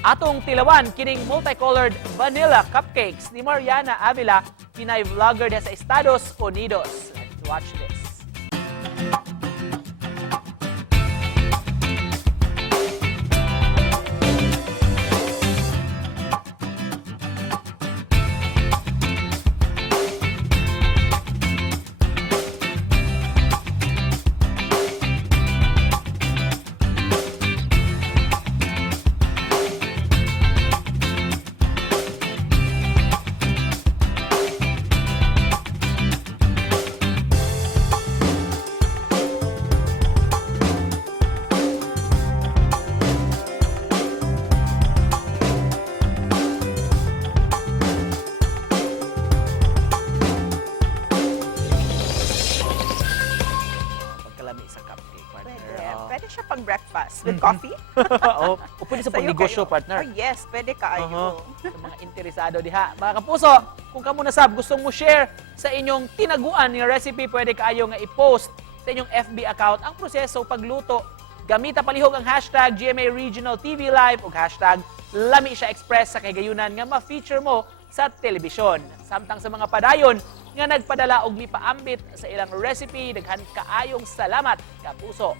Atong tilawan kining multicolored vanilla cupcakes ni Mariana Avila, Pinay vlogger sa Estados Unidos. Let's watch this. Lami sa cupcake, partner. Pwede siya pang breakfast with coffee. O pwede sa pagnegosyo, partner. Oh yes, pwede kaayo. Sa mga interesado diha. Mga kapuso, kung kamo nasab gustong mo share sa inyong tinaguan ng recipe, pwede kaayo nga i-post sa inyong FB account ang proseso pagluto. Gamita palihog ang hashtag GMA Regional TV Live o hashtag Lami Syah Express sa kagayunan nga ma-feature mo sa telebisyon. Samtang sa mga padayon nga nagpadala og mipaambit sa ilang recipe, daghan kaayong salamat, kapuso.